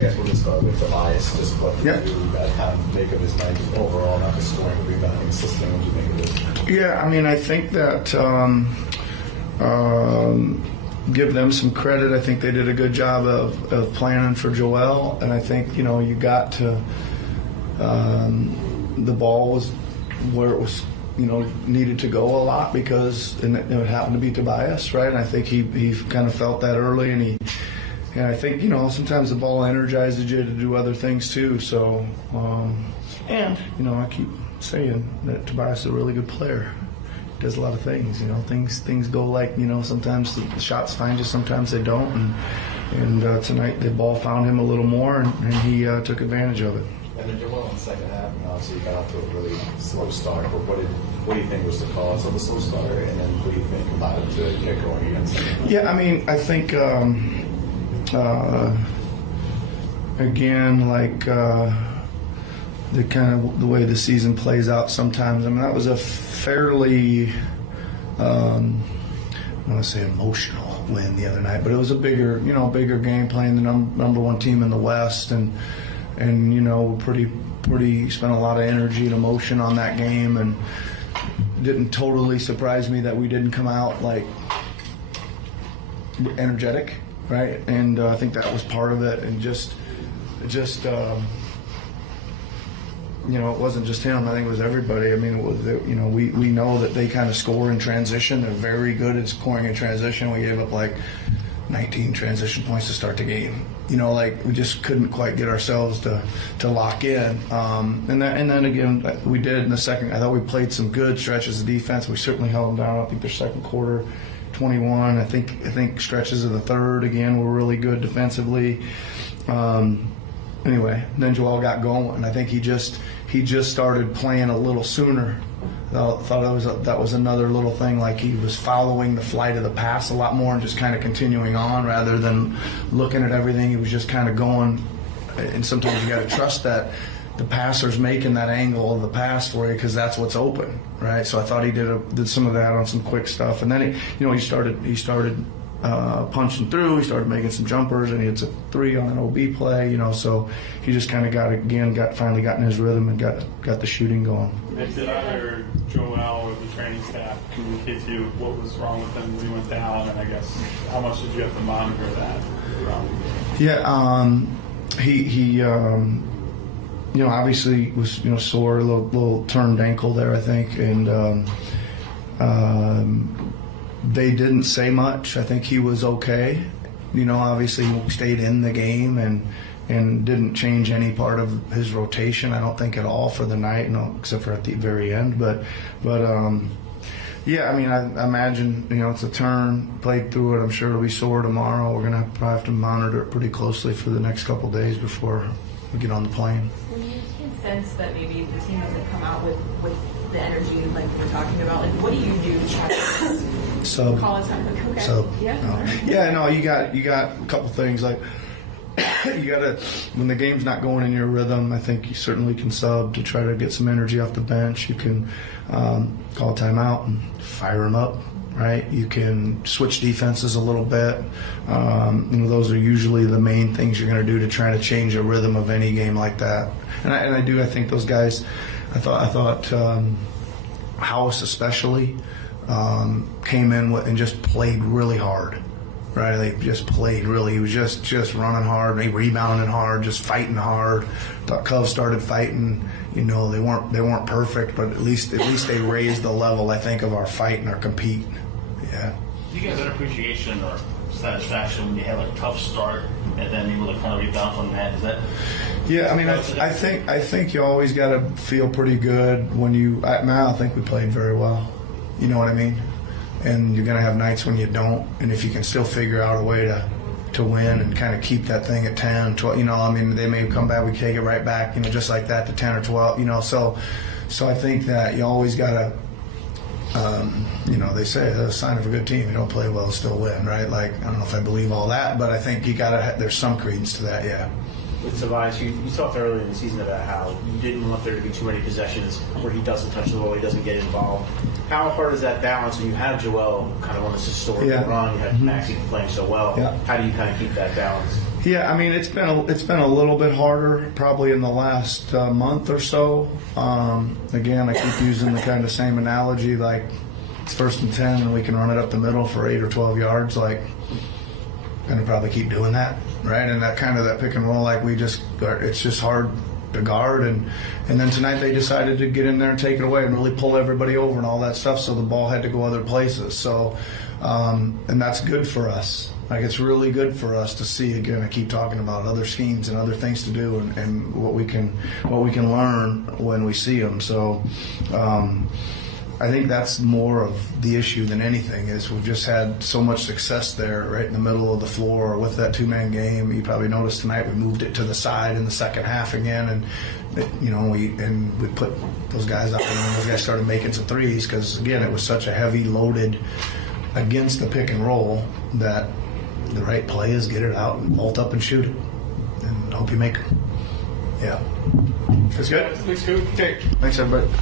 I guess we'll just start with Tobias. Just what did Yeah. you kind of make of his night overall, not the scoring, rebounding, assisting? What did you think of it? Yeah, I mean, I think that give them some credit. I think they did a good job of planning for Joel, and I think you got to the ball was where it was needed to go a lot because it happened to be Tobias, right? And I think he kind of felt that early, and I think sometimes the ball energizes you to do other things too. So and I keep saying that Tobias is a really good player. He does a lot of things. Things go like sometimes the shots find you, sometimes they don't. And tonight the ball found him a little more, and he took advantage of it. And then Joel in the second half, obviously you got off to a really slow start. But what do you think was the cause of the slow start? And then what do you think about it to get going against him? Yeah, I mean, I think again, like the kind of the way the season plays out sometimes. I mean, that was a fairly I want to say emotional win the other night, but it was a bigger game, playing the number one team in the West, and pretty spent a lot of energy and emotion on that game, and didn't totally surprise me that we didn't come out like energetic, right? And I think that was part of it, and just it wasn't just him. I think it was everybody. I mean, it was we know that they kind of score in transition. They're very good at scoring in transition. We gave up like 19 transition points to start the game. We just couldn't quite get ourselves to lock in. And then again, we did in the second. I thought we played some good stretches of defense. We certainly held them down. I think their second quarter, 21. I think stretches of the third again were really good defensively. Anyway, then Joel got going. I think he just started playing a little sooner. I thought that was another little thing, like he was following the flight of the pass a lot more and just kind of continuing on rather than looking at everything. He was just kind of going, and sometimes you got to trust that the passer's making that angle of the pass for you because that's what's open, right? So I thought he did some of that on some quick stuff, and then he started punching through. He started making some jumpers, and he hits a three on an OB play. So he just kind of finally got in his rhythm and got the shooting going. Did either Joel or the training staff communicate to you what was wrong with him when he went down, and I guess how much did you have to monitor that throughout the game? Yeah, he obviously was sore, a little turned ankle there, I think, and they didn't say much. I think he was okay. Obviously he stayed in the game and didn't change any part of his rotation, I don't think, at all for the night, except for at the very end. But yeah, I mean, I imagine, it's a turn, played through it. I'm sure it'll be sore tomorrow. We're going to probably have to monitor it pretty closely for the next couple of days before we get on the plane. When you can sense that maybe the team doesn't come out with the energy like we're talking about, like what do you do to try to call us out? Like, okay. You got a couple things, like you gotta, when the game's not going in your rhythm, I think you certainly can sub to try to get some energy off the bench. You can call a timeout and fire them up, right? You can switch defenses a little bit. Those are usually the main things you're going to do to try to change the rhythm of any game like that. And I think those guys, I thought House especially came in and just played really hard. Right, they just played really. He was just running hard, he rebounding hard, just fighting hard. Thought Cubs started fighting. They weren't perfect, but at least they raised the level, I think, of our fight and our compete. Yeah. Do you get an appreciation or satisfaction when you have a tough start and then able to kind of rebound from that? Is that? Yeah, I mean, I think you always got to feel pretty good when you. I think we played very well. You know what I mean? And you're going to have nights when you don't. And if you can still figure out a way to win and kind of keep that thing at 10, 12, they may come back, we take it right back, just like that to 10 or 12, So I think that you always got to, they say a sign of a good team, you don't play well, still win, right? Like, I don't know if I believe all that, but I think you got to, there's some credence to that, yeah. With Tobias, you talked earlier in the season about how you didn't want there to be too many possessions where he doesn't touch the ball, he doesn't get involved. How hard is that balance when you have Joel kind of on this historic run, you have Maxey playing so well? Yeah. How do you kind of keep that balance? Yeah, I mean it's been a little bit harder probably in the last month or so. Again, I keep using the kind of same analogy, like it's 1st and 10 and we can run it up the middle for 8 or 12 yards. Like, gonna probably keep doing that, right? And that kind of that pick and roll, like it's just hard to guard. And then tonight they decided to get in there and take it away and really pull everybody over and all that stuff. So the ball had to go other places. So and that's good for us. Like, it's really good for us to see. Again, I keep talking about other schemes and other things to do, and what we can learn when we see them. So I think that's more of the issue than anything. Is we've just had so much success there, right in the middle of the floor with that 2-man game. You probably noticed tonight we moved it to the side in the second half again, and we put those guys out, and those guys started making some threes because again it was such a heavy loaded against the pick and roll that the right play is get it out and vault up and shoot it, and hope you make it. Yeah, that's good. Thanks, Coach. Thanks, everybody.